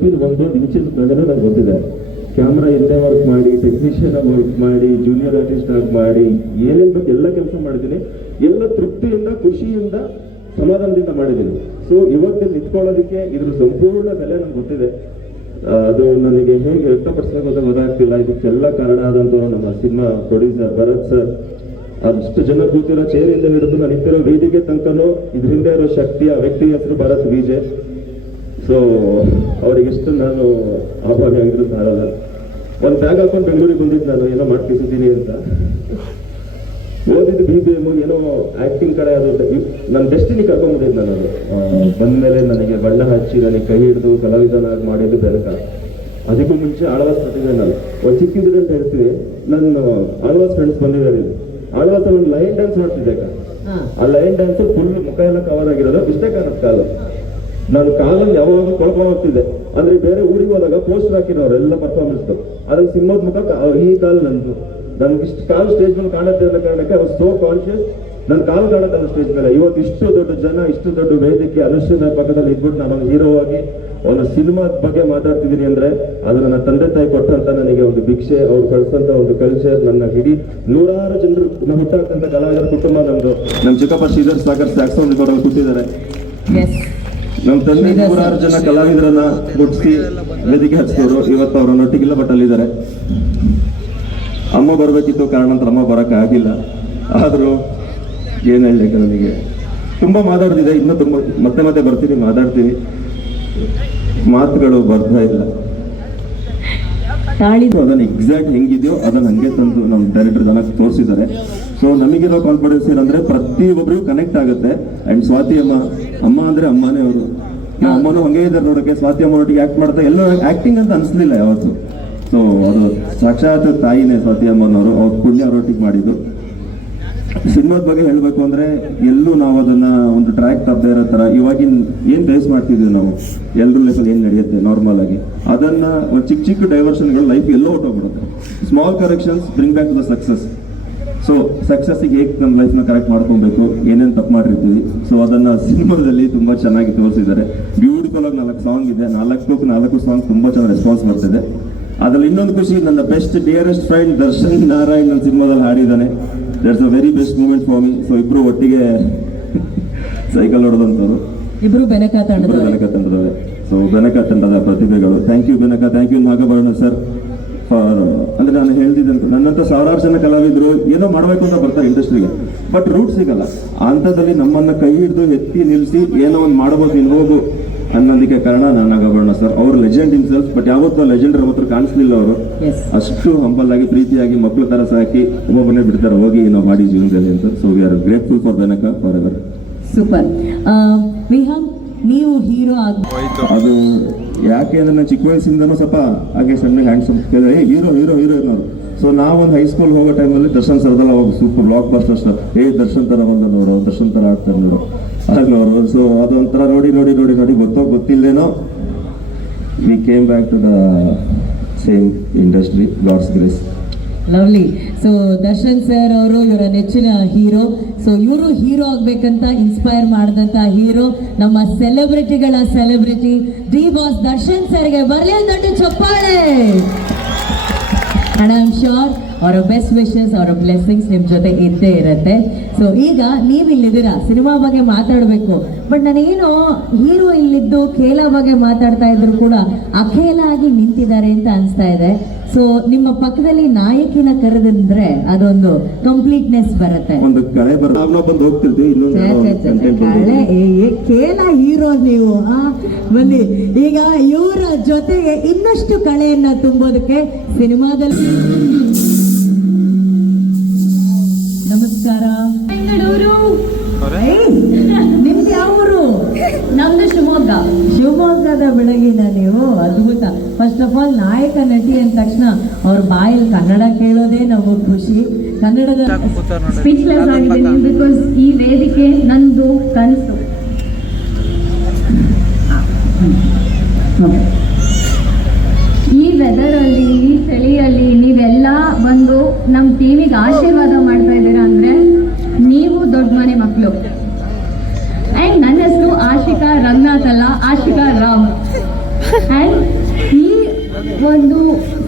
ಸ್ಟೆಪ್ಪಿನ ಒಂದೊಂದು ಇಂಚಿನ ಬೆಳೆನೂ ನನಗೆ ಗೊತ್ತಿದೆ. ಕ್ಯಾಮ್ರಾ ಎಲ್ಲೇ ವರ್ಕ್ ಮಾಡಿ, ಟೆಕ್ನಿಷಿಯನ್ ಆಗಿ ವರ್ಕ್ ಮಾಡಿ, ಜೂನಿಯರ್ ಆರ್ಟಿಸ್ಟ್ ಆಗಿ ಮಾಡಿ, ಏನೇನು ಬೇಕು ಎಲ್ಲ ಕೆಲಸ ಮಾಡಿದ್ದೀನಿ. ಎಲ್ಲ ತೃಪ್ತಿಯಿಂದ, ಖುಷಿಯಿಂದ, ಸಮಾಧಾನದಿಂದ ಮಾಡಿದ್ದೀನಿ. ಸೊ ಇವತ್ತು ನಿಂತ್ಕೊಳ್ಳೋದಕ್ಕೆ ಇದ್ರ ಸಂಪೂರ್ಣ ಬೆಲೆ ನನಗೆ ಗೊತ್ತಿದೆ. ಅದು ನನಗೆ ಹೇಗೆ ವ್ಯಕ್ತಪಡಿಸಬೇಕು ಅಂತ ಗೊತ್ತಾಗ್ತಿಲ್ಲ. ಇದಕ್ಕೆಲ್ಲ ಕಾರಣ ಆದಂತ ನಮ್ಮ ಸಿನಿಮಾ ಪ್ರೊಡ್ಯೂಸರ್ ಭರತ್ ಸರ್. ಅಷ್ಟು ಜನ ಕೂತಿರೋ ಚೇರಿಂದ ಹಿಡಿದು ನಾನು ನಿಂತಿರೋ ವೇದಿಕೆ ತನಕನೂ ಇದ್ರ ಹಿಂದೆ ಇರೋ ಶಕ್ತಿ, ಆ ವ್ಯಕ್ತಿ ಹೆಸರು ಭರತ್ ವಿಜಯ್. ಸೊ ಅವರಿಗೆಷ್ಟು ನಾನು ಆಭಾರಿ ಆಗಿದ್ರು ಸಾರಲ್ಲ. ಒಂದು ಬ್ಯಾಗ್ ಹಾಕೊಂಡು ಬೆಂಗಳೂರಿಗೆ ಬಂದಿದ್ದು ನಾನು, ಏನೋ ಮಾಡ್ತಿದ್ದೀನಿ ಅಂತ. ಓದಿದ್ದು BBM, ಏನೋ ಆಕ್ಟಿಂಗ್ ಕಡೆ ಅದು ನನ್ನ ಡೆಸ್ಟಿನಿ ಕರ್ಕೊಂಡ್ಬಂದಿದ್ದು ನಾನು. ಬಂದ್ಮೇಲೆ ನನಗೆ ಬಣ್ಣ ಹಚ್ಚಿ ನನಗೆ ಕೈ ಹಿಡಿದು ಕಲಾವಿದನಾಗಿ ಮಾಡಿದ್ದು ಬೆನಕ. ಅದಕ್ಕೂ ಮುಂಚೆ ಆಳ್ವಾಸ್ ಪ್ರತಿಭೆ. ನಾನು ಒಂದು ಚಿಕ್ಕಿದ್ರೆ ಅಂತ ಹೇಳ್ತೀವಿ, ನನ್ನ ಆಳ್ವಾಸ್ ಫ್ರೆಂಡ್ಸ್ ಬಂದಿದ್ದಾರೆ. ಆಳ್ವಾಸ ಒಂದು ಲೈನ್ ಡ್ಯಾನ್ಸ್ ಮಾಡ್ತಿದ್ದೆ. ಆ ಲೈನ್ ಡ್ಯಾನ್ಸ್ ಫುಲ್ ಮುಖ ಎಲ್ಲ ಕವರ್ ಆಗಿರೋದು, ಇಷ್ಟೇ ಕಾಣುತ್ತೆ ಕಾಲು. ನಾನು ಕಾಲಲ್ಲಿ ಯಾವಾಗ ಕೊಳ್ಕೊಂಡು ಹೋಗ್ತಿದ್ದೆ. ಅಂದ್ರೆ ಬೇರೆ ಊರಿಗೆ ಹೋದಾಗ ಪೋಸ್ಟರ್ ಹಾಕಿರೋರು ಎಲ್ಲ ಪರ್ಫಾರ್ಮೆನ್ಸ್, ಅದ್ರಲ್ಲಿ ಸಿಂಹದ ಮುಖ ಈ ಕಾಲು ನಂದು. ನನ್ಗೆ ಇಷ್ಟು ಕಾಲು ಸ್ಟೇಜ್ ಮೇಲೆ ಕಾಣುತ್ತೆ ಅನ್ನೋ ಕಾರಣಕ್ಕೆ ಐ ವಾಸ್ ಸೋ ಕಾನ್ಶಿಯಸ್. ನನ್ನ ಕಾಲು ಕಾಣುತ್ತಲ್ಲ ಸ್ಟೇಜ್ ಮೇಲೆ. ಇವತ್ತು ಇಷ್ಟು ದೊಡ್ಡ ಜನ, ಇಷ್ಟು ದೊಡ್ಡ ವೇದಿಕೆ, ಅನುಷ್ಠಾನ ಪಕ್ಕದಲ್ಲಿ ಇದ್ಬಿಟ್ಟು ನಾನು ಒಂದು ಹೀರೋ ಆಗಿ ಒಂದು ಸಿನಿಮಾದ ಬಗ್ಗೆ ಮಾತಾಡ್ತಿದ್ದೀನಿ ಅಂದ್ರೆ ಅದು ನನ್ನ ತಂದೆ ತಾಯಿ ಕೊಟ್ಟಂತ ನನಗೆ ಒಂದು ಭಿಕ್ಷೆ, ಅವ್ರು ಕಳಿಸಂತ ಒಂದು ಕಲ್ಚರ್. ನನ್ನ ಇಡೀ ನೂರಾರು ಜನರು ಹುಟ್ಟಾಗ್ತಂತ ಕಲಾವಿದರ ಕುಟುಂಬ ನಮ್ದು. ನಮ್ಮ ಚಿಕ್ಕಪ್ಪ ಶ್ರೀಧರ್ ಸಾಗರ್ ಸ್ಯಾಕ್ಸೋನ್ ರಿಕಾರ್ಡ್ ಕೂತಿದ್ದಾರೆ. ನಮ್ಮ ತಂದೆ ನೂರಾರು ಜನ ಕಲಾವಿದರನ್ನ ಹುಟ್ಟಿಸಿ ವೇದಿಕೆ ಹಚ್ಚಿದವರು. ಇವತ್ತು ಅವರು ನೊಟ್ಟಿಗಿಲ್ಲ, ಬಟ್ ಅಲ್ಲಿದ್ದಾರೆ. ಅಮ್ಮ ಬರಬೇಕಿತ್ತು, ಕಾರಣಾಂತರ ಅಮ್ಮ ಬರಕ್ಕೆ ಆಗಿಲ್ಲ. ಆದರೂ ಏನ್ ಹೇಳಲಿಕ್ಕೆ, ನನಗೆ ತುಂಬಾ ಮಾತಾಡ್ತಿದೆ. ಇನ್ನೂ ತುಂಬಾ ಮತ್ತೆ ಮತ್ತೆ ಬರ್ತೀನಿ, ಮಾತಾಡ್ತೀನಿ, ಮಾತುಗಳು ಬರ್ತಾ ಇಲ್ಲ. ಅದನ್ನ ಎಕ್ಸಾಕ್ಟ್ ಹೆಂಗಿದೆಯೋ ಅದನ್ನ ಹಂಗೆ ತಂದು ನಮ್ಮ ಡೈರೆಕ್ಟರ್ ಜನಕ್ಕೆ ತೋರಿಸಿದ್ದಾರೆ. ಸೊ ನಮಗಿರೋ ಕಾನ್ಫಿಡೆನ್ಸ್ ಏನಂದ್ರೆ ಪ್ರತಿಯೊಬ್ಬರಿಗೂ ಕನೆಕ್ಟ್ ಆಗುತ್ತೆ. ಅಂಡ್ ಸ್ವಾತಿ ಅಮ್ಮ ಅಂದ್ರೆ ಅಮ್ಮನೇ ಅವರು. ನಮ್ಮ ಅಮ್ಮನೂ ಹಂಗೆ ಇದ್ದಾರೆ ನೋಡಕ್ಕೆ. ಸ್ವಾತಿ ಅಮ್ಮ ಒಟ್ಟಿಗೆ ಆಕ್ಟ್ ಮಾಡ್ತಾ ಎಲ್ಲೋ ಆಕ್ಟಿಂಗ್ ಅಂತ ಅನ್ಸ್ಲಿಲ್ಲ ಯಾವತ್ತು. ಸೊ ಅದು ಸಾಕ್ಷಾತ್ ತಾಯಿನೇ ಸ್ವಾತಿ ಅಮ್ಮನವರು. ಅವ್ರ ಪುಣ್ಯ ಅವರೊಟ್ಟಿಗೆ ಮಾಡಿದ್ದು. ಸಿನಿಮಾದ ಬಗ್ಗೆ ಹೇಳಬೇಕು ಅಂದ್ರೆ ಎಲ್ಲೂ ನಾವು ಅದನ್ನ ಒಂದು ಟ್ರ್ಯಾಕ್ ತಪ್ಪದೇ ಇರೋ ತರ ಇವಾಗಿನ ಏನ್ ಫೇಸ್ ಮಾಡ್ತಿದ್ದೀವಿ ನಾವು ಎಲ್ಲರೂ ಲೈಫಲ್ಲಿ ಏನ್ ನಡೆಯುತ್ತೆ ನಾರ್ಮಲ್ ಆಗಿ, ಅದನ್ನ ಒಂದು ಚಿಕ್ಕ ಚಿಕ್ಕ ಡೈವರ್ಷನ್ಗಳು ಲೈಫ್ ಎಲ್ಲೋ ಹೊಟ್ಟೋಗ್ಬಿಡುತ್ತೆ. Small corrections bring back to the success. So ಸಕ್ಸಸ್ಸಿಗೆ ಹೇಗೆ ನಮ್ಮ ಲೈಫ್ನ ಕರೆಕ್ಟ್ ಮಾಡ್ಕೊಬೇಕು, ಏನೇನು ತಪ್ಪು ಮಾಡಿರ್ತೀವಿ. ಸೊ ಅದನ್ನ ಸಿನಿಮಾದಲ್ಲಿ ತುಂಬಾ ಚೆನ್ನಾಗಿ ತೋರಿಸಿದ್ದಾರೆ. ಬ್ಯೂಟಿಫುಲ್ ಆಗಿ 4 ಸಾಂಗ್ ಇದೆ. 4 ಸಾಂಗ್ ತುಂಬಾ ಚೆನ್ನಾಗಿ ರೆಸ್ಪಾನ್ಸ್ ಬರ್ತಿದೆ. ಅದ್ರಲ್ಲಿ ಇನ್ನೊಂದು ಖುಷಿ, ನನ್ನ best dearest friend Darshan Narayan ನನ್ನ ಸಿನಿಮಾದಲ್ಲಿ ಹಾಡಿದ್ದಾನೆ. That's a very best moment for me. So ಇಬ್ರು ಒಟ್ಟಿಗೆ ಸೈಕಲ್ ಹೊಡೆದಂತವ್ರು, ಇಬ್ರು ಬೆನಕ ತಂಡದವೇ. ಸೊ ಬೆನಕ ತಂಡದ ಪ್ರತಿಭೆಗಳು. Thank you Benaka, thank you Nagabharana sir for. ಅಂದ್ರೆ ನಾನು ಹೇಳ್ತಿದ್ದಂತ ನನ್ನಂತ ಸಾವಿರಾರು ಜನ ಕಲಾವಿದರು ಏನೋ ಮಾಡಬೇಕು ಅಂತ ಬರ್ತಾರೆ ಇಂಡಸ್ಟ್ರಿಗೆ, ಬಟ್ ರೂಟ್ ಸಿಗಲ್ಲ. ಅಂಥದ್ದಲ್ಲಿ ನಮ್ಮನ್ನ ಕೈ ಹಿಡಿದು ಎತ್ತಿ ನಿಲ್ಲಿಸಿ ಏನೋ ಒಂದು ಮಾಡಬಹುದು ನೀನು ಹೋಗು ಅನ್ನೋದಕ್ಕೆ ಕಾರಣ ನಾಗಭರಣ ಸರ್. ಅವ್ರು ಲೆಜೆಂಡ್ ಇನ್ಸೆಲ್ಫ್, ಬಟ್ ಯಾವತ್ತೂ ಲೆಜೆಂಡ್ ಹತ್ರ ಕಾಣಿಸ್ಲಿಲ್ಲ ಅವರು. ಅಷ್ಟು ಹಂಬಲ್ ಆಗಿ, ಪ್ರೀತಿಯಾಗಿ, ಮಕ್ಕಳ ತರ ಸಾಕಿ ಒಬ್ಬೊಬ್ಬನೇ ಬಿಡ್ತಾರೆ ಹೋಗಿ ನಾವು ಮಾಡಿ ಜೀವನದಲ್ಲಿ ಅಂತ. So we are grateful for Benaka for ever. Super. Vihaan, ನೀವು ಹೀರೋ ಅದು ಯಾಕೆ ಅಂದ್ರೆ ನಾನು ಚಿಕ್ಕ ವಯಸ್ಸಿಂದನೂ ಸ್ವಲ್ಪ ಹಾಗೆ ಸಣ್ಣ ಹ್ಯಾಂಡ್ಸಮ್ ಹೀರೋ ಹೀರೋ ಹೀರೋ ಅನ್ನೋರು. ಸೊ ನಾವೊಂದು ಹೈಸ್ಕೂಲ್ ಹೋಗೋ ಟೈಮಲ್ಲಿ ದರ್ಶನ್ ಸರ್ದಲ್ಲ ಹೋಗಿ super blockbuster star, Darshan ತರ ಬಂದ ನೋಡು, ದರ್ಶನ್ ತರ ಆಡ್ತಾರೆ ನೋಡು ಆಗ್ಲವರು. ಸೊ ಅದೊಂಥರ ನೋಡಿ ನೋಡಿ ನೋಡಿ ನೋಡಿ ಗೊತ್ತಿಲ್ಲೇನೋ we came back to the same industry, God's grace. Lovely. So Darshan sir ಅವರು ಇವರ ನೆಚ್ಚಿನ ಹೀರೋ. ಸೊ ಇವರು ಹೀರೋ ಆಗ್ಬೇಕಂತ ಇನ್ಸ್ಪೈರ್ ಮಾಡಿದಂತ ಹೀರೋ, ನಮ್ಮ ಸೆಲೆಬ್ರಿಟಿಗಳ ಸೆಲೆಬ್ರಿಟಿ ಡಿ ಬಾಸ್ ದರ್ಶನ್ ಸರ್ಗೆ ಬರಲಿ ಒಂದು ದೊಡ್ಡ ಚಪ್ಪಾಳೆ. ಅಂಡ್ ಐ ಆಮ್ ಶ್ಯೂರ್ ಅವರ ಬೆಸ್ಟ್ ವಿಶಸ್, ಅವರ ಬ್ಲೆಸ್ಸಿಂಗ್ಸ್ ನಿಮ್ಮ ಜೊತೆ ಇದ್ದೇ ಇರುತ್ತೆ. ಸೊ ಈಗ ನೀವು ಇಲ್ಲಿದ್ದೀರಾ, ಸಿನಿಮಾ ಬಗ್ಗೆ ಮಾತಾಡಬೇಕು, ಬಟ್ ನನಗೇನೋ ಹೀರೋ ಇಲ್ಲಿದ್ದು ಖೇಲ ಬಗ್ಗೆ ಮಾತಾಡ್ತಾ ಇದ್ರು ಕೂಡ ಅಖೇಲ ಆಗಿ ನಿಂತಿದ್ದಾರೆ ಅಂತ ಅನಿಸ್ತಾ ಇದೆ. ಸೊ ನಿಮ್ಮ ಪಕ್ಕದಲ್ಲಿ ನಾಯಕಿನ ಕರೆದಂದ್ರೆ ಅದೊಂದು ಕಂಪ್ಲೀಟ್ನೆಸ್ ಬರುತ್ತೆ. ಒಂದು ಕಳೆ ಬಂದು ಹೋಗ್ತಿರ್ತೀವಿ. ಖೇಲ ಹೀರೋ ನೀವು ಬನ್ನಿ. ಈಗ ಇವರ ಜೊತೆಗೆ ಇನ್ನಷ್ಟು ಕಳೆಯನ್ನ ತುಂಬೋದಕ್ಕೆ ಸಿನಿಮಾದಲ್ಲಿ. ನಮಸ್ಕಾರ. ನಿಮ್ದು ಯಾವ ಊರು? ನಮ್ದು ಶಿವಮೊಗ್ಗ. ಶಿವಮೊಗ್ಗದ ಬೆಳಗಿನ ನೀವು ಅದ್ಭುತ. ಫಸ್ಟ್ ಆಫ್ ಆಲ್ ನಾಯಕ ನಟಿ ಅಂದ ತಕ್ಷಣ ಅವ್ರ ಬಾಯಲ್ಲಿ ಕನ್ನಡ ಕೇಳೋದೇ ನಮಗೆ ಖುಷಿ. ಕನ್ನಡದ ಸ್ಪೀಚ್ಲೆಸ್ ಆಗಿದ್ದೀನಿ, ಬಿಕಾಸ್ ಈ ವೇದಿಕೆ ನಂದು ಕನಸು. ಈ ವೆದರಲ್ಲಿ, ಈ ಚಳಿಯಲ್ಲಿ ನೀವೆಲ್ಲ ಬಂದು ನಮ್ಮ ಟೀಮಿಗೆ ಆಶೀರ್ವಾದ ಮಾಡ್ತಾ ಇದ್ದೀರಾ ಅಂದರೆ ನೀವು ದೊಡ್ಡ ಮನೆ ಮಕ್ಕಳು. ಆ್ಯಂಡ್ ನನ್ನ ಹೆಸರು ಆಶಿಕಾ ರಂಗನಾಥ್ ಅಲ್ಲ, ಆಶಿಕಾ ರಾಮ್. ಆ್ಯಂಡ್ ಈ ಒಂದು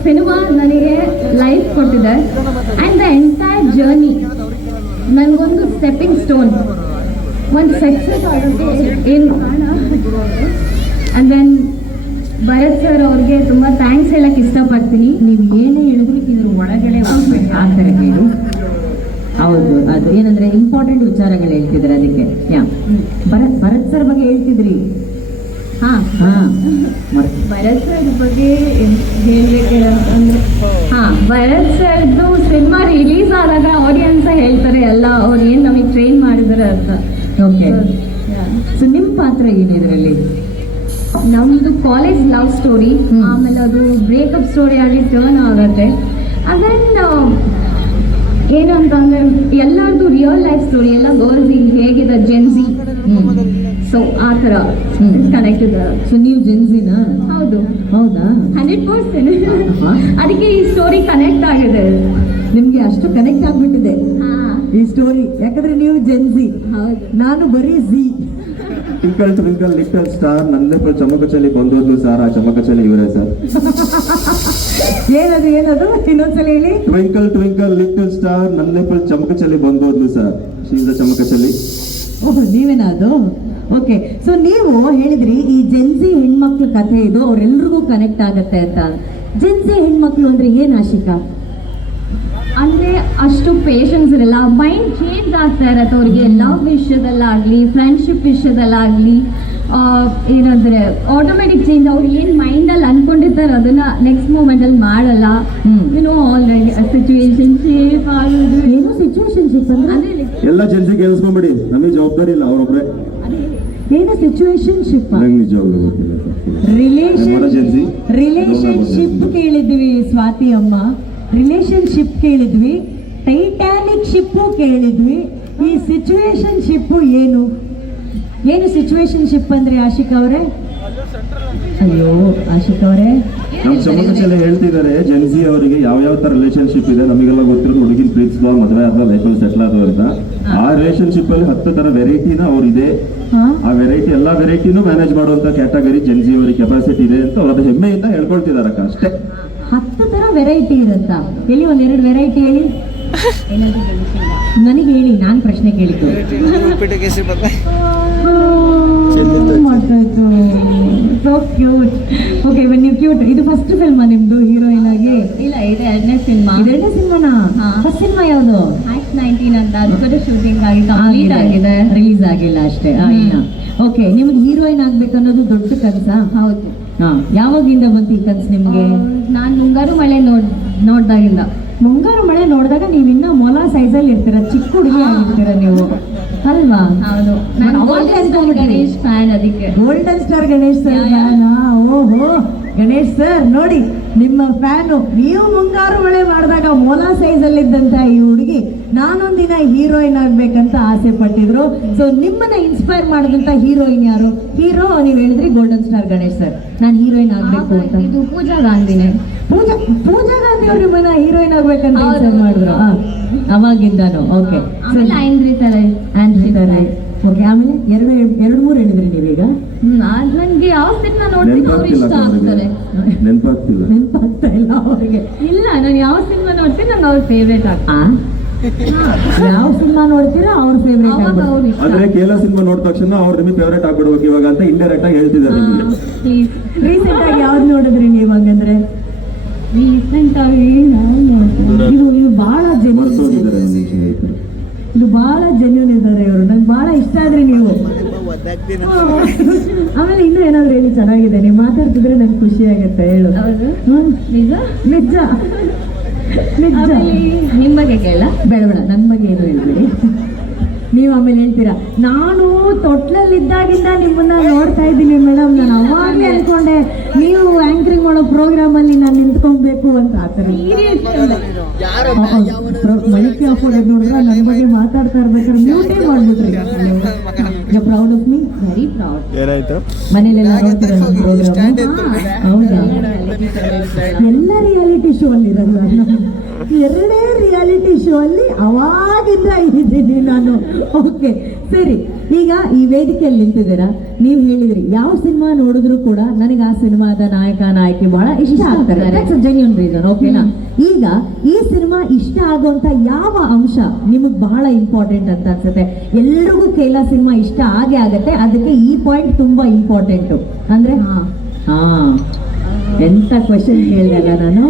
ಸಿನಿಮಾ ನನಗೆ ಲೈಫ್ ಕೊಟ್ಟಿದೆ ಆ್ಯಂಡ್ ದ ಎಂಟೈರ್ ಜರ್ನಿ ನನಗೊಂದು ಸ್ಟೆಪ್ಪಿಂಗ್ ಸ್ಟೋನ್, ಒಂದು ಸಕ್ಸಸ್ ಆಗೋಕ್ಕೆ ಏನು ಕಾರಣ. ಆ್ಯಂಡ್ ದೆನ್ ಭರತ್ ಸರ್ ಅವ್ರಿಗೆ ತುಂಬ ಥ್ಯಾಂಕ್ಸ್ ಹೇಳಕ್ಕೆ ಇಷ್ಟಪಡ್ತೀನಿ. ನೀವು ಏನೇ ಹೇಳಿದ್ರು ಇದ್ರ ಒಳಗಡೆ ಹೋಗ್ಬೇಕು ಆ ಥರ ಹೇಳಿ. ಹೌದು, ಅದು ಏನಂದ್ರೆ ಇಂಪಾರ್ಟೆಂಟ್ ವಿಚಾರಗಳು ಹೇಳ್ತಿದ್ರೆ ಅದಕ್ಕೆ. ಭರತ್ ಸರ್ ಬಗ್ಗೆ ಹೇಳ್ತಿದ್ರಿ. ಹಾಂ ಭರತ್ ಸರ್ ಬಗ್ಗೆ ಹೇಳ್ಬೇಕಂತಂದ್ರೆ ಭರತ್ ಸರ್ದು ಸಿನಿಮಾ ರಿಲೀಸ್ ಆದಾಗ ಆಡಿಯನ್ಸ್ ಹೇಳ್ತಾರೆ ಎಲ್ಲ ಅವ್ರು ಏನು ನಮಗೆ ಟ್ರೈನ್ ಮಾಡಿದಾರೆ ಅಂತ. ಓಕೆ, ಸೊ ನಿಮ್ಮ ಪಾತ್ರ ಏನು ಇದರಲ್ಲಿ? ನಮ್ಮದು ಕಾಲೇಜ್ ಲವ್ ಸ್ಟೋರಿ, ಆಮೇಲೆ ಅದು ಬ್ರೇಕಪ್ ಸ್ಟೋರಿ ಆಗಿ ಟರ್ನ್ ಆಗುತ್ತೆ. ಅದೆನ್ ಏನು ಅಂತಂದ್ರೆ ಎಲ್ಲರದು ರಿಯಲ್ ಲೈಫ್ ಸ್ಟೋರಿ, ಎಲ್ಲ ಗರ್ಲ್ಸ್ ಈಗ ಹೇಗಿದೆ ಜೆನ್ಸಿ, ಸೊ ಆ ಥರ ಕನೆಕ್ಟೆಡ್. ಸೊ ನೀವು ಜೆನ್ಸಿನಾ? ಹೌದು. ಹೌದಾ? 100%. ಅದಕ್ಕೆ ಈ ಸ್ಟೋರಿ ಕನೆಕ್ಟ್ ಆಗಿದೆ. ನಿಮ್ಗೆ ಅಷ್ಟು ಕನೆಕ್ಟ್ ಆಗ್ಬಿಟ್ಟಿದೆ ಹಾಂ ಈ ಸ್ಟೋರಿ, ಯಾಕಂದ್ರೆ ನೀವು ಜೆನ್ಸಿ, ಹೌದು. ನಾನು ಬರೀ Z. Twinkle twinkle little star ನನ್ನೆಪ್ಪ ಚಮಕಚಲಿ ಬಂದೋದ್ಲು ಸರ್, ಆ ಚಮಕಚಲಿ ಇವರೇ ಸರ್. ಏನದು ಇನ್ನೊಂದ್ಸಲ ಹೇಳಿ. ಟ್ವಿಂಕಲ್ ಟ್ವಿಂಕಲ್ ಲಿಟಲ್ ಸ್ಟಾರ್ ನನ್ನೆಪ್ಪ ಚಮಕಚಲಿ ಬಂದೋದ್ಲು ಸರ್, ಶೀಲ ಚಮಕಚಲಿ. ಓಹ್, ನೀವೇನಾ ಅದು? ಓಕೆ, ಸೊ ನೀವು ಹೇಳಿದ್ರಿ ಈ ಜೆನ್ಸಿ ಹೆಣ್ಮಕ್ಳ ಕಥೆ ಇದು, ಅವ್ರೆಲ್ರಿಗೂ ಕನೆಕ್ಟ್ ಆಗತ್ತೆ ಅಂತ. ಜೆನ್ಸಿ ಹೆಣ್ಮಕ್ಳು ಅಂದ್ರೆ ಏನ್ ಆಶಿಕಾ? ಅಂದರೆ ಅಷ್ಟು ಪೇಷನ್ಸ್ ಇರಲ್ಲ, ಮೈಂಡ್ ಚೇಂಜ್ ಆಗ್ತಾ ಇರತ್ತೆ ಅವ್ರಿಗೆ, ಲವ್ ವಿಷಯದಲ್ಲಾಗಲಿ ಫ್ರೆಂಡ್ಶಿಪ್ ವಿಷಯದಲ್ಲಾಗಲಿ. ಏನಂದರೆ ಆಟೋಮೆಟಿಕ್ ಚೇಂಜ್, ಅವ್ರು ಏನು ಮೈಂಡಲ್ಲಿ ಅಂದ್ಕೊಂಡಿರ್ತಾರೆ ಅದನ್ನು ನೆಕ್ಸ್ಟ್ ಮೂಮೆಂಟಲ್ಲಿ ಮಾಡಲ್ಲ. ಏನೋ ಆಲ್ರೆಡಿ ಸಿಚುವೇಶನ್ಶಿಪ್ ಆಗೋದು. ಏನು ಸಿಚುವೇಶನ್ಶಿಪ್ ಅಂದ್ರೆ? ಅದೇ ಎಲ್ಲ ಜೆನ್ಸಿ ಕೇಳಿಸ್ಕೊಂಬಿಡಿ, ನಮಗೆ ಜವಾಬ್ದಾರಿ ಇಲ್ಲ, ಅವ್ರೊಬ್ರೆ. ಏನು ಸಿಚುವೇಶನ್ಶಿಪ್? ನಂಗೆ ನಿಜವಾಗ್ಲೂ ಗೊತ್ತಿಲ್ಲ ಸರ್. ರಿಲೇಶನ್ಶಿಪ್ ಕೇಳಿದ್ವಿ ಸ್ವಾತಿ ಅಮ್ಮ, ರಿಲೇಶನ್ಶಿಪ್ ಕೇಳಿದ್ವಿ, ಟೈಟಾನಿಕ್ ಶಿಪ್ಪು ಕೇಳಿದ್ವಿ. ಈ ಸಿಚುವೇಶನ್ಶಿಪ್ ಏನು ಸಿಚುವೇಶನ್ಶಿಪ್ ಅಂದ್ರೆ ಆಶಿಕಾ ಅವರೇ? ಅಯ್ಯೋ ಆಶಿಕಾ ಅವರೇ, ನಮ್ಮ ಚಮಕಚಲೆ ಹೇಳ್ತಿದ್ದಾರೆ ಜೆನ್ಸಿ ಅವರಿಗೆ ಯಾವ ತರ ರಿಲೇಶನ್ಶಿಪ್ ಇದೆ ನಮಗೆಲ್ಲ ಗೊತ್ತಿರೋದು, ಹುಡುಗಿನ ಪ್ರೀತಿಸುವ ಮದುವೆ ಆದ ಲೈಫಲ್ಲಿ ಸೆಟ್ಲ್ ಆದವು ಅಂತ. ಆ ರಿಲೇಶನ್ಶಿಪ್ ಅಲ್ಲಿ 10 ತರ ವೆರೈಟಿನ ಅವ್ರು ಇದೆ. ಆ ವೆರೈಟಿ ಎಲ್ಲಾ ವೆರೈಟಿನೂ ಮ್ಯಾನೇಜ್ ಮಾಡುವಂತ ಕ್ಯಾಟಗರಿ ಜೆನ್ಸಿ ಅವರಿಗೆ ಕೆಪಾಸಿಟಿ ಇದೆ ಅಂತ ಅವ್ರದ್ದು ಹೆಮ್ಮೆಯಿಂದ ಹೇಳ್ಕೊಳ್ತಿದಾರಕ್ಕ ಅಷ್ಟೇ. 10 ತರ ವೆರೈಟಿ ಇರುತ್ತಾ? ಹೇಳಿ, ಒಂದೆರಡು ವೆರೈಟಿ ಹೇಳಿ. ನನಗೆ ಹೇಳಿ, ನಾನು ಪ್ರಶ್ನೆ ಕೇಳಿದ್ದು. ಮಾಡ್ತಾಯಿತ್ತು, so cute. Okay, when you cute. ಇದು ಫಸ್ಟ್ ಫಿಲ್ಮಾ ನಿಮ್ದು ಹೀರೋಯಿನ್ ಆಗಿ? ಇಲ್ಲ, ಇದು ಎರಡನೇ ಸಿನಿಮಾ. ಇದೆರಡನೇ ಸಿನಿಮಾನಾ? ಫಸ್ಟ್ ಸಿನಿಮಾ ಯಾವುದು? ಆಕ್ಟ್ 19 ಅಂತ, ಅದು ಕೂಡ ಶೂಟಿಂಗ್ ಆಗಿ ಕಂಪ್ಲೀಟ್ ಆಗಿದೆ, ರಿಲೀಸ್ ಆಗಿಲ್ಲ ಅಷ್ಟೇ. ಓಕೆ, ನಿಮ್ಗೆ ಹೀರೋಯಿನ್ ಆಗ್ಬೇಕನ್ನೋದು ದೊಡ್ಡ ಕನಸಾ? ಹೌದು. ಯಾವಾಗಿಂದ ಬಂತು ಈ ಕನಸು ನಿಮ್ಗೆ? ನಾನು ಮುಂಗಾರು ಮಳೆ ನೋಡ್ದಾಗಿಂದ. ಮುಂಗಾರು ಮಳೆ ನೋಡಿದಾಗ ನೀವು ಇನ್ನ ಮೊಲ ಸೈಜಲ್ಲಿ ಇರ್ತೀರ, ಚಿಕ್ಕ ಹುಡುಗಿ ಆಗಿರ್ತೀರ ನೀವು, ಅಲ್ವಾ? ಹೌದು, ನಾನು ಗೋಲ್ಡನ್ ಸ್ಟಾರ್ ಗಣೇಶ್ ಫ್ಯಾನ್. ಅದಕ್ಕೆ ಗೋಲ್ಡನ್ ಸ್ಟಾರ್ ಗಣೇಶ್ ಸರ್. ಓಹೋ, ಗಣೇಶ್ ಸರ್ ನೋಡಿ, ನಿಮ್ಮ ಫ್ಯಾನು. ನೀವು ಮುಂಗಾರು ಮಳೆ ಮಾಡಿದಾಗ ಮೊಲ ಸೈಜಲ್ಲಿದ್ದಂತ ಈ ಹುಡುಗಿ ನಾನೊಂದಿನ ಹೀರೋಯಿನ್ ಆಗ್ಬೇಕಂತ ಆಸೆ ಪಟ್ಟಿದ್ರು. ಸೊ ನಿಮ್ಮನ್ನ ಇನ್ಸ್ಪೈರ್ ಮಾಡಿದಂತ ಹೀರೋಯಿನ್ ಯಾರು? ಹೀರೋ ನೀವು ಹೇಳಿದ್ರಿ ಗೋಲ್ಡನ್ ಸ್ಟಾರ್ ಗಣೇಶ್ ಸರ್, ನಾನು ಹೀರೋಯಿನ್ ಆಗ್ಬೇಕು ಅಂತ. ಇದು ಪೂಜಾ ಗಾಂಧಿನೇ. ಪೂಜಾ ಗಾಂಧಿ ಅವ್ರು ನಿಮ್ಮನ್ನ ಹೀರೋಯಿನ್ ಆಗ್ಬೇಕಂತ ಇನ್ಸ್ಪೈರ್ ಮಾಡಿದ್ರು ಅವಾಗಿಂದಾನು? ಓಕೆ, ಆಂಡ್ರಿ. ಓಕೆ, ಆಮೇಲೆ ಎರಡು ಮೂರು ಹೇಳಿದ್ರಿ ನೀವೀಗ. ನನ್ಗೆ ಯಾವ ಸಿನಿಮಾ ನೋಡ್ತೀನಿ ಅವ್ರು ಇಷ್ಟ ಆಗ್ತಾರೆ. ನೆನಪಾಗ್ತಾ ಇಲ್ಲ ಅವ್ರಿಗೆ. ಇಲ್ಲ, ನಾನು ಯಾವ ಸಿನಿಮಾ ನೋಡ್ತೀನಿ ನಂಗೆ ಅವ್ರ ಫೇವ್ರೇಟ್ ಯಾವ ಸಿನಿಮಾ ನೋಡ್ತೀರಾ ಅವ್ರ ಫೇವ್ರೇಟ್ ಅವ್ರು ಇಷ್ಟ. ಅಂದ್ರೆ ಕೇರಳ ಸಿನಿಮಾ ನೋಡಿದ ತಕ್ಷಣ ಅವ್ರು ನಿಮಗೆ ಫೇವ್ರೇಟ್ ಆಗ್ಬಿಡ್ಬೇಕು ಇವಾಗ ಅಂತ ಇಂಡೈರೆಕ್ಟ್ ಆಗಿ ಹೇಳ್ತಿದ್ದಾರೆ ನಿಮಗೆ. ರೀಸೆಂಟ್ ಆಗಿ ಯಾವ್ದು ನೋಡಿದ್ರಿ ನೀವು? ಹಂಗಂದ್ರೆ ರೀಸೆಂಟ್ ಆಗಿ ನಾವು ನೋಡ್ತೀವಿ. ಇದು ಬಹಳ ಇದು ಬಹಳ ಜೆನ್ಯೂನ್ ಇದ್ದಾರೆ ಇವರು, ನಂಗೆ ಬಹಳ ಇಷ್ಟ ಆದ್ರಿ ನೀವು. ಆಮೇಲೆ ಇನ್ನೂ ಏನಾದ್ರು ಹೇಳಿ, ಚೆನ್ನಾಗಿದೆ ನೀವು ಮಾತಾಡ್ತಿದ್ರೆ ನಂಗೆ ಖುಷಿ ಆಗತ್ತೆ. ಹೇಳು. ನಿಜ ನಿಜ ನಿಜ. ನಿಮ್ಮ ಬಗ್ಗೆ ಕೇಳ ಬೇಡ, ನನ್ನ ಬಗ್ಗೆ ಏನು ಹೇಳ್ಬೇಡಿ. ನೀವು ಆಮೇಲೆ ಹೇಳ್ತೀರಾ, ನಾನು ತೊಟ್ಲಲ್ಲಿದ್ದಾಗಿಂದ ನಿಮ್ಮನ್ನ ನೋಡ್ತಾ ಇದ್ದೀನಿ ಮೇಡಮ್, ನಾನು ಅವಾಗಲೇ ಅನ್ಕೊಂಡೆ ನೀವು ಆಂಕರಿಂಗ್ ಮಾಡೋ ಪ್ರೋಗ್ರಾಮ್ ಅಲ್ಲಿ ನಾನು ನಿಂತ್ಕೊಬೇಕು ಅಂತ. ಆ ಥರ ಮೈಕ್ ಆಫ್ ಮಾಡೋದು ನೋಡಿದ್ರೆ ನನ್ನ ಬಗ್ಗೆ ಮಾತಾಡ್ತಾ ಇರ್ಬೇಕಾದ್ರೆ ಮ್ಯೂಟೇ ಮಾಡ್ಬಿಟ್ರಿ. You proud of me? Very proud. ಏನಾಯ್ತು? ಮನೇಲೆಲ್ಲ ನೋಡ್ತೀರ ನಮ್ಮ ಪ್ರೋಗ್ರಾಮ್? ಹೌದಾ? ಎಲ್ಲ ರಿಯಾಲಿಟಿ ಶೋ ಅಲ್ಲಿ ಇರಲ್ಲ. ಎರಡೇ ರಿಯಾಲಿಟಿ ಶೋ ಅಲ್ಲಿ ಅವಾಗಿಂದ ಇದ್ದೀನಿ ನಾನು. ಓಕೆ ಸರಿ, ಈಗ ಈ ವೇದಿಕೆಯಲ್ಲಿ ನಿಂತಿದ್ದೀರಾ, ನೀವು ಹೇಳಿದ್ರಿ ಯಾವ ಸಿನಿಮಾ ನೋಡಿದ್ರು ಕೂಡ ನನಗೆ ಆ ಸಿನಿಮಾದ ನಾಯಕ ನಾಯಕಿ ಬಹಳ ಇಷ್ಟ ಆಗ್ತಾರೆ, ಜೆನ್ಯೂನ್ ರೀಸನ್. ಓಕೆನಾ? ಈಗ ಈ ಸಿನಿಮಾ ಇಷ್ಟ ಆಗುವಂತ ಯಾವ ಅಂಶ ನಿಮಗ್ ಬಹಳ ಇಂಪಾರ್ಟೆಂಟ್ ಅಂತ ಅನ್ಸುತ್ತೆ? ಎಲ್ರಿಗೂ ಕೇಲ ಸಿನಿಮಾ ಇಷ್ಟ ಆಗೇ ಆಗತ್ತೆ, ಅದಕ್ಕೆ ಈ ಪಾಯಿಂಟ್ ತುಂಬಾ ಇಂಪಾರ್ಟೆಂಟ್ ಅಂದ್ರೆ ಹಾ ಎಂತ ಕ್ವೆಶನ್ ಕೇಳಿದಲ್ಲ ನಾನು.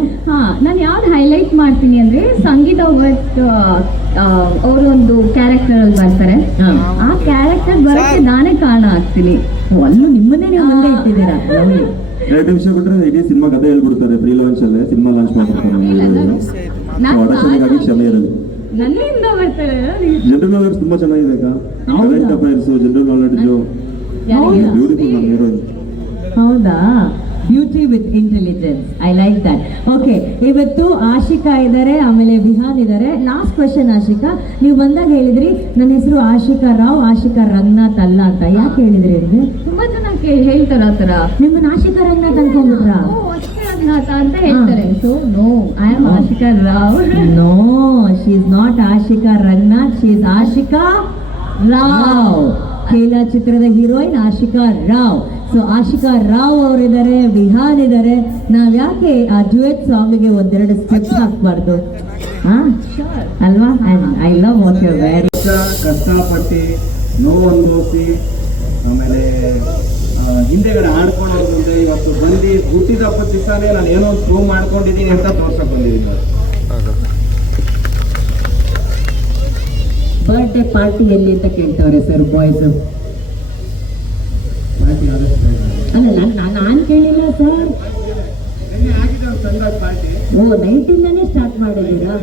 ನಾನು ಯಾವ್ದು ಹೈಲೈಟ್ ಮಾಡ್ತೀನಿ ಅಂದ್ರೆ ಸಂಗೀತ ಭಟ್ ಅವರು ಒಂದು ಕ್ಯಾರೆಕ್ಟರ್ ಅಲ್ಲಿ ಬರ್ತಾರೆ. ಆ ಕ್ಯಾರೆಕ್ಟರ್ ಬರೋಕ್ಕೆ ನಾನೇ ಕಾರಣ ಆಗ್ತೀನಿ. ಅಲ್ಲೂ ನಿಮ್ಮನ್ನೇ ನೀವು ಮುಂದೆ ಇಟ್ಟಿದ್ದೀರಾ. ಲವ್ಲಿ. 2 ನಿಮಿಷ ಬಿಟ್ರೆ ಇಡೀ ಸಿನಿಮಾ ಕಥೆ ಹೇಳ್ಬಿಡ್ತಾರೆ. ಪ್ರೀ ಲಾಂಚ್ ಅಲ್ಲೇ ಸಿನಿಮಾ ಲಾಂಚ್ ಮಾಡ್ತಾರೆ. ಆಡಿಷನ್ಗಾಗಿ ಕ್ಷಮೆ ಇರಲಿ. ನನ್ನಿಂದ ಬರ್ತಾರೆ. ಜನರಲ್ ನಾಲೆಡ್ಜ್ ತುಂಬಾ ಚೆನ್ನಾಗಿದೆ ಅಕ್ಕ. Current affairs, general knowledge beautiful ನಮ್ಮ ಹೀರೋಯಿನ್. ಹೌದಾ? Beauty with intelligence, I like that. Okay, ಇವತ್ತು ಆಶಿಕಾ ಇದ್ದಾರೆ, ಆಮೇಲೆ ವಿಹಾನ್ ಇದ್ದಾರೆ. ಲಾಸ್ಟ್ ಕ್ವೆಶನ್ ಆಶಿಕಾ, ನೀವು ಬಂದಾಗ ಹೇಳಿದ್ರಿ ನನ್ನ ಹೆಸರು ಆಶಿಕಾ ರಾವ್, ಆಶಿಕಾ ರಂಗನಾಥ್ ಅಲ್ಲ ಅಂತ. ಯಾಕೆ ಹೇಳಿದ್ರಿ ಅಂದ್ರೆ? ತುಂಬಾ ಜನ ಹೇಳ್ತಾರೆ ಆ ತರ, ನಿಮ್ಮನ್ನ ಆಶಿಕಾ ರಂಗನಾಥ್ ಅನ್ಕೊಂಡ್ಬಿಟ್ರಾ? ರಂಗನಾಥ ಅಂತ ಹೇಳ್ತಾರೆ. So no, I am Ashika Rao. No, she is not Ashika Ranganath, she is Ashika Rao. ಕೇಲ ಚಿತ್ರದ ಹೀರೋಯಿನ್ ಆಶಿಕಾ ರಾವ್. ಸೊ ಆಶಿಕಾ ರಾವ್ ಅವರಿದ್ದಾರೆ, ವಿಹಾನ್ ಇದ್ದಾರೆ. ನಾವ್ ಯಾಕೆ ಆ ಡ್ಯುಯೆಟ್ ಸಾಂಗ್ಗೆ ಒಂದೆರಡು ಸ್ಟೆಪ್ಸ್ ಹಾಕ್ಬಾರ್ದು ಅಲ್ವಾ? I love what you very. ಕಷ್ಟಪಟ್ಟು ನೋವು ಅನುಭವಿಸಿ ಆಮೇಲೆ ಹಿಂದೆಗಡೆ ಆಡ್ಕೊಂಡು ಮುಂದೆ ಇವತ್ತು ಬಂದು ಹುಟ್ಟಿದ ಹಬ್ಬದ ದಿವಸನೇ ನಾನು ಏನೋ ಪ್ರೂವ್ ಮಾಡ್ಕೊಂಡಿದ್ದೀನಿ ಅಂತ ತೋರ್ಸಕ್ ಬಂದಿದ್ದೀನಿ. ಬರ್ಡೇ ಪಾರ್ಟಿ ಎಲ್ಲಿ ಅಂತ ಕೇಳ್ತವ್ರೆ ಸರ್ ಬಾಯ್ಸ್. ಪಾರ್ಟಿ ಆದಷ್ಟು ಅಲ್ಲ, ನಾನು ಕೇಳಿಲ್ಲ ಸರ್. ಆಗಿದೆ ಒಂದು ಸಣ್ಣದಾಗಿ ಪಾರ್ಟಿ. ಓ, ನೈಟಿಂದಾನೇ ಸ್ಟಾರ್ಟ್ ಮಾಡಿದ್ದೀರಾ?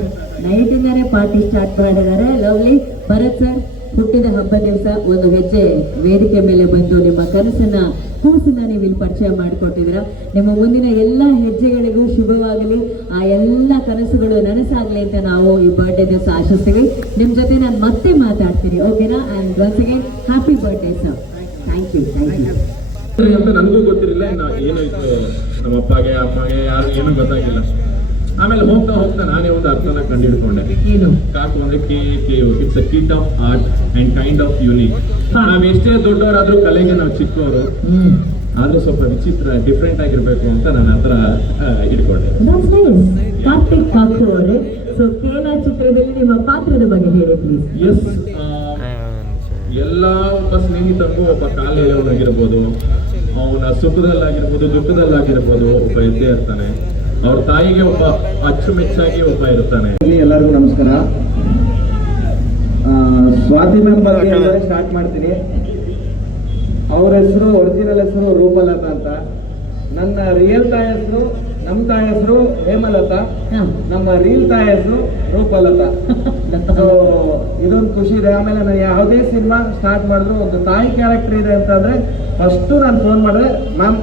ನೈಟಿಂದಾನೇ ಪಾರ್ಟಿ ಸ್ಟಾರ್ಟ್ ಮಾಡಿದ್ದಾರೆ. ಲವ್ಲಿ. ಭರತ್ ಸರ್, ಹುಟ್ಟಿದ ಹಬ್ಬ ದಿವಸ ಒಂದು ಹೆಜ್ಜೆ ವೇದಿಕೆ ಮೇಲೆ ಬಂದು ನಿಮ್ಮ ಕನಸನ್ನ ಕೂಸನ್ನ ನೀವು ಇಲ್ಲಿ ಪರಿಚಯ ಮಾಡಿಕೊಟ್ಟಿದ್ದೀರಾ. ನಿಮ್ಮ ಮುಂದಿನ ಎಲ್ಲ ಹೆಜ್ಜೆಗಳಿಗೂ ಶುಭವಾಗಲಿ, ಆ ಎಲ್ಲ ಕನಸುಗಳು ನನಸಾಗಲಿ ಅಂತ ನಾವು ಈ ಬರ್ಡೇ ದಿವಸ ಆಶಿಸ್ತೀವಿ. ನಿಮ್ಮ ಜೊತೆ ನಾನು ಮತ್ತೆ ಮಾತಾಡ್ತೀನಿ, ಓಕೆನಾ? And once again happy birthday sir. Thank you, thank you. ಅಂತ ನನಗೂ ಗೊತ್ತಿರಲಿಲ್ಲ. ಏನಾಯ್ತು ನಮ್ಮ ಅಪ್ಪಗೆ ಅಮ್ಮಗೆ ಯಾರು ಏನೂ ಗೊತ್ತಾಗಿಲ್ಲ. ಆಮೇಲೆ ಹೋಗ್ತಾ ಹೋಗ್ತಾ ನಾನೇ ಒಂದು ಅರ್ಥನ ಕಂಡುಹಿಡ್ಕೊಂಡೆ. ಏನು? ಕಾಕು ಅಂದ್ರೆ KAKU, it's a kit of art and kind of unique. ನಾವ್ ಎಷ್ಟೇ ದೊಡ್ಡವರಾದ್ರೂ ಕಲೆಗೆ ನಾವು ಚಿಕ್ಕವರು, ಆದ್ರೂ ಸ್ವಲ್ಪ ವಿಚಿತ್ರ ಡಿಫ್ರೆಂಟ್ ಆಗಿರ್ಬೇಕು ಅಂತ ನಾನು ಹತ್ರ ಇಟ್ಕೊಂಡೆ. ಕಾರ್ತಿಕ್ ಕಾಕು ಅವರೇ, ಸೊ ಕೇಲ ಚಿತ್ರದಲ್ಲಿ ನಿಮ್ಮ ಪಾತ್ರದ ಬಗ್ಗೆ ಹೇಳಿ ಪ್ಲೀಸ್. ಎಸ್, ಎಲ್ಲ ಒಬ್ಬ ಸ್ನೇಹಿತರಿಗೂ ಒಬ್ಬ ಕಾಲೇಜವನಾಗಿರ್ಬೋದು, ಅವನ ಸುಖದಲ್ಲಾಗಿರ್ಬೋದು ದುಃಖದಲ್ಲಾಗಿರ್ಬೋದು ಒಬ್ಬ ಇದ್ದೇ ಇರ್ತಾನೆ. ಅವ್ರ ತಾಯಿಗೆ ಒಬ್ಬ ಅಚ್ಚುಮೆಚ್ಚಾಗಿ ಒಬ್ಬ ಇರ್ತಾನೆ. ಎಲ್ಲರಿಗೂ ನಮಸ್ಕಾರ. ಸ್ವಾತಿ ಮ್ಯಾಮ್ ಬಗ್ಗೆ ಸ್ಟಾರ್ಟ್ ಮಾಡ್ತೀನಿ. ಅವ್ರ ಹೆಸರು, ಒರಿಜಿನಲ್ ಹೆಸರು ರೂಪಲತಾ ಅಂತ. ನನ್ನ ರಿಯಲ್ ತಾಯಿ ಹೆಸರು, ನಮ್ಮ ತಾಯಿ ಹೆಸರು ಹೇಮಲತಾ, ನಮ್ಮ ರಿಯಲ್ ತಾಯಿ ಹೆಸರು ರೂಪಲತಾ. ಸೊ ಇದೊಂದು ಖುಷಿ ಇದೆ. ಆಮೇಲೆ ನಾನು ಯಾವುದೇ ಸಿನಿಮಾ ಸ್ಟಾರ್ಟ್ ಮಾಡಿದ್ರು ಒಂದು ತಾಯಿ ಕ್ಯಾರೆಕ್ಟರ್ ಇದೆ ಅಂತಂದ್ರೆ ಫಸ್ಟು ನಾನು ಫೋನ್ ಮಾಡಿದ್ರೆ ಮ್ಯಾಮ್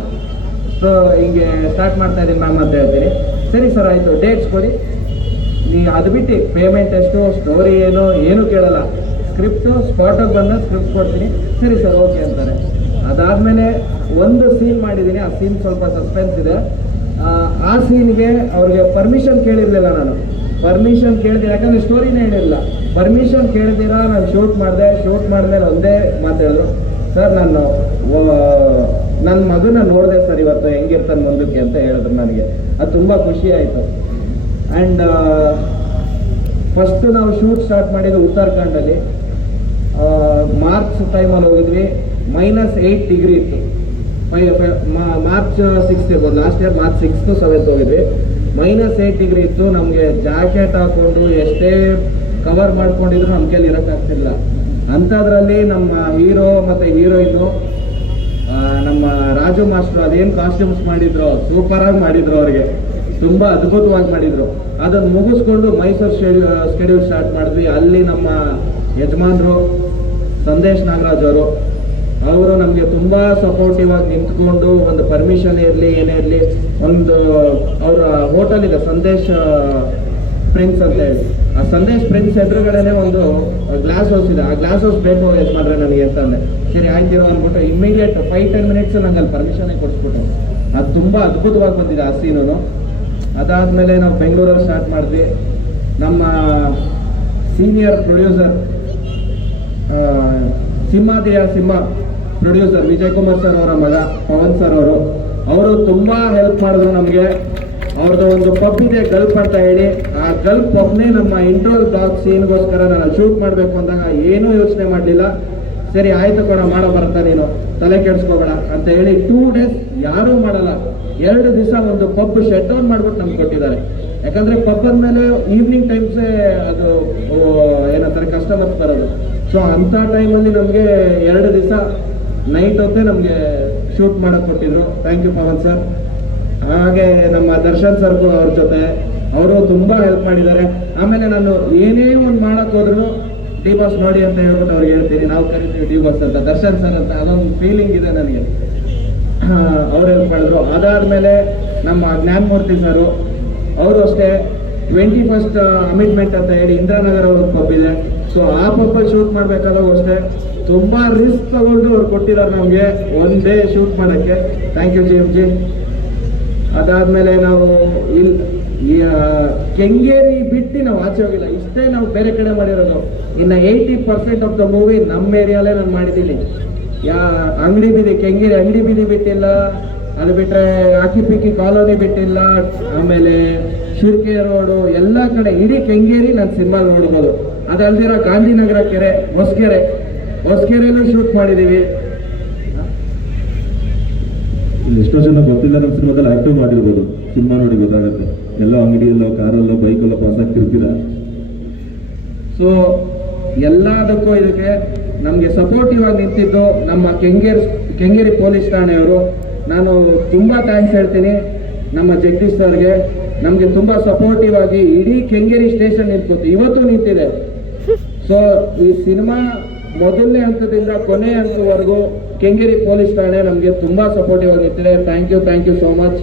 ಸೊ ಹಿಂಗೆ ಸ್ಟಾರ್ಟ್ ಮಾಡ್ತಾ ಇದ್ದೀನಿ ಮ್ಯಾಮ್ ಅಂತ ಹೇಳ್ತೀನಿ. ಸರಿ ಸರ್ ಆಯಿತು, ಡೇಟ್ಸ್ ಕೊಡಿ, ನೀವು ಅದು ಬಿಟ್ಟು ಪೇಮೆಂಟ್ ಎಷ್ಟು, ಸ್ಟೋರಿ ಏನು ಕೇಳಲ್ಲ. ಸ್ಕ್ರಿಪ್ಟು ಸ್ಪಾಟಾಗಿ ಬಂದಾಗ ಸ್ಕ್ರಿಪ್ಟ್ ಕೊಡ್ತೀನಿ. ಸರಿ ಸರ್ ಓಕೆ ಅಂತಾರೆ. ಅದಾದಮೇಲೆ ಒಂದು ಸೀನ್ ಮಾಡಿದ್ದೀನಿ. ಆ ಸೀನ್ ಸ್ವಲ್ಪ ಸಸ್ಪೆನ್ಸ್ ಇದೆ. ಆ ಸೀನ್ಗೆ ಅವ್ರಿಗೆ ಪರ್ಮಿಷನ್ ಕೇಳಿರಲಿಲ್ಲ ನಾನು. ಪರ್ಮಿಷನ್ ಕೇಳಿದೆ, ಯಾಕಂದರೆ ಸ್ಟೋರಿನೇ ಹೇಳಿರಲಿಲ್ಲ. ಪರ್ಮಿಷನ್ ಕೇಳಿದಿರ ನಾನು ಶೂಟ್ ಮಾಡಿದ್ಮೇಲೆ ಒಂದೇ ಮಾತು ಹೇಳಿದ್ರು, ಸರ್ ನಾನು ನನ್ನ ಮಗನ ನೋಡಿದೆ ಸರ್ ಇವತ್ತು ಹೆಂಗಿರ್ತಾನೆ ಮುಂದಕ್ಕೆ ಅಂತ ಹೇಳಿದ್ರು ನನಗೆ. ಅದು ತುಂಬ ಖುಷಿ ಆಯಿತು. ಆ್ಯಂಡ್ ಫಸ್ಟು ನಾವು ಶೂಟ್ ಸ್ಟಾರ್ಟ್ ಮಾಡಿದ್ದು ಉತ್ತರಾಖಂಡಲ್ಲಿ. ಮಾರ್ಚ್ ಟೈಮಲ್ಲಿ ಹೋಗಿದ್ವಿ. -8 ಡಿಗ್ರಿ ಇತ್ತು. ಮಾರ್ಚ್ 6th ಇರ್ಬೋದು, last year March 6th 7th ಹೋಗಿದ್ವಿ. -8 ಡಿಗ್ರಿ ಇತ್ತು. ನಮಗೆ ಜಾಕೆಟ್ ಹಾಕ್ಕೊಂಡು ಎಷ್ಟೇ ಕವರ್ ಮಾಡ್ಕೊಂಡಿದ್ರು ನಮ್ಮ ಕೈಲಿ ಇರೋಕ್ಕಾಗ್ತಿಲ್ಲ. ಅಂಥದ್ರಲ್ಲಿ ನಮ್ಮ ಹೀರೋ ಮತ್ತು ಹೀರೋಯಿನ್ನು ನಮ್ಮ ರಾಜು ಮಾಸ್ಟ್ರು ಅದೇನು ಕಾಸ್ಟ್ಯೂಮ್ಸ್ ಮಾಡಿದ್ರು ಸೂಪರಾಗಿ ಮಾಡಿದ್ರು. ಅವರಿಗೆ ತುಂಬ ಅದ್ಭುತವಾಗಿ ಮಾಡಿದರು. ಅದನ್ನು ಮುಗಿಸ್ಕೊಂಡು ಮೈಸೂರು ಸ್ಕೆಡ್ಯೂಲ್ ಸ್ಟಾರ್ಟ್ ಮಾಡಿದ್ವಿ. ಅಲ್ಲಿ ನಮ್ಮ ಯಜಮಾನರು ಸಂದೇಶ್ ನಾಗರಾಜ್ ಅವರು ನಮಗೆ ತುಂಬ ಸಪೋರ್ಟಿವ್ ಆಗಿ ನಿಂತ್ಕೊಂಡು ಒಂದು ಪರ್ಮಿಷನ್ ಇರಲಿ ಏನೇ ಇರಲಿ, ಒಂದು ಅವರ ಹೋಟೆಲ್ ಇದೆ ಸಂದೇಶ್ ಪ್ರಿನ್ಸ್ ಅಂತ ಹೇಳಿ. ಆ ಸಂದೇಶ್ ಪ್ರಿನ್ಸ್ ಎದುರುಗಡೆನೆ ಒಂದು ಗ್ಲಾಸ್ ಹೌಸ್ ಇದೆ. ಆ ಗ್ಲಾಸ್ ಹೌಸ್ ಬೇಕು ಯಜಮಾನ್ರೆ ನನಗೆ ಅಂತಂದೆ. ಸರಿ ಆಯ್ತಿರೋ ಅಂದ್ಬಿಟ್ಟು ಇಮ್ಮಿಡಿಯೇಟ್ 5-10 ಮಿನಿಟ್ಸ್ ನಂಗೆ ಅಲ್ಲಿ ಪರ್ಮಿಷನ್ನೇ ಕೊಡಿಸ್ಬಿಟ್ಟೆ. ಅದು ತುಂಬ ಅದ್ಭುತವಾಗಿ ಬಂದಿದೆ ಆ ಸೀನು. ಅದಾದಮೇಲೆ ನಾವು ಬೆಂಗಳೂರಲ್ಲಿ ಸ್ಟಾರ್ಟ್ ಮಾಡಿದ್ವಿ. ನಮ್ಮ ಸೀನಿಯರ್ ಪ್ರೊಡ್ಯೂಸರ್ ಸಿಂಹಾದಿಯ ಸಿಂಹ ಪ್ರೊಡ್ಯೂಸರ್ ವಿಜಯ್ ಕುಮಾರ್ ಸರ್ ಅವರ ಮಗ ಪವನ್ ಸರ್ ಅವರು ತುಂಬ ಹೆಲ್ಪ್ ಮಾಡಿದ್ರು ನಮಗೆ. ಅವ್ರದ್ದು ಒಂದು ಪಬ್ ಇದೆ ಗಲ್ಪ್ ಅಂತ ಹೇಳಿ, ಆ ಗಲ್ಪ್ ಪಬ್ನೇ ನಮ್ಮ ಇಂಟ್ರೋಲ್ ಬ್ಲಾಗ್ ಸೀನ್ಗೋಸ್ಕರ ನಾನು ಶೂಟ್ ಮಾಡಬೇಕು ಅಂದಾಗ ಏನೂ ಯೋಚನೆ ಮಾಡಲಿಲ್ಲ. ಸರಿ ಆಯ್ತು ಕೊಡ, ಮಾಡೋ ಬರ್ತಾ ನೀನು ತಲೆ ಕೆಡಿಸ್ಕೋಬೇಡ ಅಂತ ಹೇಳಿ 2 days ಯಾರೂ ಮಾಡಲ್ಲ, 2 ದಿವಸ ಒಂದು ಪಬ್ ಶಟ್ ಡೌನ್ ಮಾಡ್ಬಿಟ್ಟು ನಮ್ಗೆ ಕೊಟ್ಟಿದ್ದಾರೆ. ಯಾಕಂದ್ರೆ ಪಬ್ ಅಂದಮೇಲೆ ಈವ್ನಿಂಗ್ ಟೈಮ್ಸೇ ಅದು ಏನಂತಾರೆ ಕಸ್ಟಮರ್ಸ್ ಬರೋದು. ಸೊ ಅಂಥ ಟೈಮಲ್ಲಿ ನಮಗೆ 2 ದಿವಸ ನೈಟ್ ಹೊತ್ತೇ ನಮಗೆ ಶೂಟ್ ಮಾಡೋಕ್ಕೆ ಕೊಟ್ಟಿದ್ರು. Thank you Pavan sir. ಹಾಗೆ ನಮ್ಮ ದರ್ಶನ್ ಸರ್ಗೂ ಅವ್ರ ಜೊತೆ ಅವರು ತುಂಬ ಹೆಲ್ಪ್ ಮಾಡಿದ್ದಾರೆ. ಆಮೇಲೆ ನಾನು ಏನೇ ಒಂದು ಮಾಡಕ್ಕೆ ಹೋದ್ರು ಡಿ ಬಾಸ್ ನೋಡಿ ಅಂತ ಹೇಳ್ಬಿಟ್ಟು ಅವ್ರಿಗೆ ಹೇಳ್ತೀನಿ, ನಾವು ಕರಿತೀವಿ ಡಿ ಬಾಸ್ ಅಂತ, ದರ್ಶನ್ ಸರ್ ಅಂತ, ಅದೊಂದು ಫೀಲಿಂಗ್ ಇದೆ ನನಗೆ. ಅವ್ರು ಹೆಲ್ಪ್ ಮಾಡಿದ್ರು. ಅದಾದಮೇಲೆ ನಮ್ಮ ಜ್ಞಾನಮೂರ್ತಿ ಸರು ಅವರು ಅಷ್ಟೇ 21st ಅಮಿಟ್ಮೆಂಟ್ ಅಂತ ಹೇಳಿ ಇಂದ್ರಾನಗರ ಒಂದು ಪಬ್ ಇದೆ. ಸೊ ಆ ಪಬ್ಬಲ್ಲಿ ಶೂಟ್ ಮಾಡಬೇಕಾದಾಗ ಅಷ್ಟೇ ತುಂಬ ರಿಸ್ಕ್ ತಗೊಂಡು ಅವ್ರು ಕೊಟ್ಟಿದ್ದಾರೆ ನಮಗೆ ಒನ್ ಡೇ ಶೂಟ್ ಮಾಡೋಕ್ಕೆ. Thank U G. ಅದಾದಮೇಲೆ ನಾವು ಇಲ್ಲಿ ಕೆಂಗೇರಿ ಬಿಟ್ಟು ನಾವು ಆಚೆ ಹೋಗಿಲ್ಲ, ಇಷ್ಟೇ ನಾವು ಬೇರೆ ಕಡೆ ಮಾಡಿರೋದು. ಇನ್ನು 80% ಆಫ್ ದ ಮೂವಿ ನಮ್ಮ ಏರಿಯಾಲೇ ನಾನು ಮಾಡಿದ್ದೀನಿ. ಅಂಗಡಿ ಬೀದಿ, ಕೆಂಗೇರಿ ಅಂಗಡಿ ಬೀದಿ ಬಿಟ್ಟಿಲ್ಲ, ಅದು ಬಿಟ್ಟರೆ ಆಕಿಪಿಕ್ಕಿ ಕಾಲೋನಿ ಬಿಟ್ಟಿಲ್ಲ, ಆಮೇಲೆ ಶಿರ್ಕೆ ರೋಡು ಎಲ್ಲ ಕಡೆ ಇಡೀ ಕೆಂಗೇರಿ ನಾನು ಸಿನಿಮಾ ನೋಡ್ಬೋದು. ಅದಲ್ದಿರೋ ಗಾಂಧಿನಗರ ಕೆರೆ, ಹೊಸಕೆರೆನೂ ಶೂಟ್ ಮಾಡಿದ್ದೀವಿ. ಎಷ್ಟೋ ಜನ ಗೊತ್ತಿಲ್ಲ ನಮ್ಮ ಸಿನಿಮಾದಲ್ಲಿ ಆಕ್ಟಿವ್ ಮಾಡಿರ್ಬೋದು, ಸಿನಿಮಾ ನೋಡಿ ಗೊತ್ತಾಗುತ್ತೆ. ಎಲ್ಲೋ ಅಂಗಡಿಯಲ್ಲೋ ಕಾರಲ್ಲೋ ಬೈಕಲ್ಲೋ ಪಾಸ್ ಆಗ್ತಿರ್ತೀರ. ಸೊ ಎಲ್ಲದಕ್ಕೂ ಇದಕ್ಕೆ ನಮಗೆ ಸಪೋರ್ಟಿವ್ ಆಗಿ ನಿಂತಿದ್ದು ನಮ್ಮ ಕೆಂಗೇರಿ ಪೊಲೀಸ್ ಠಾಣೆಯವರು. ನಾನು ತುಂಬ ಥ್ಯಾಂಕ್ಸ್ ಹೇಳ್ತೀನಿ ನಮ್ಮ ಜಗದೀಶ್ ಸರ್ಗೆ. ನಮಗೆ ತುಂಬ ಸಪೋರ್ಟಿವ್ ಆಗಿ ಇಡೀ ಕೆಂಗೇರಿ ಸ್ಟೇಷನ್ ನಿಂತ್ಕೊತು, ಇವತ್ತು ನಿಂತಿದೆ. ಸೊ ಈ ಸಿನಿಮಾ ಮೊದಲನೇ ಹಂತದಿಂದ ಕೊನೆ ಹಂತದವರೆಗೂ ಕೆಂಗೇರಿ ಪೊಲೀಸ್ ಠಾಣೆ ನಮಗೆ ತುಂಬ ಸಪೋರ್ಟಿವ್ ಆಗಿ ನಿಂತಿದೆ. Thank you so much.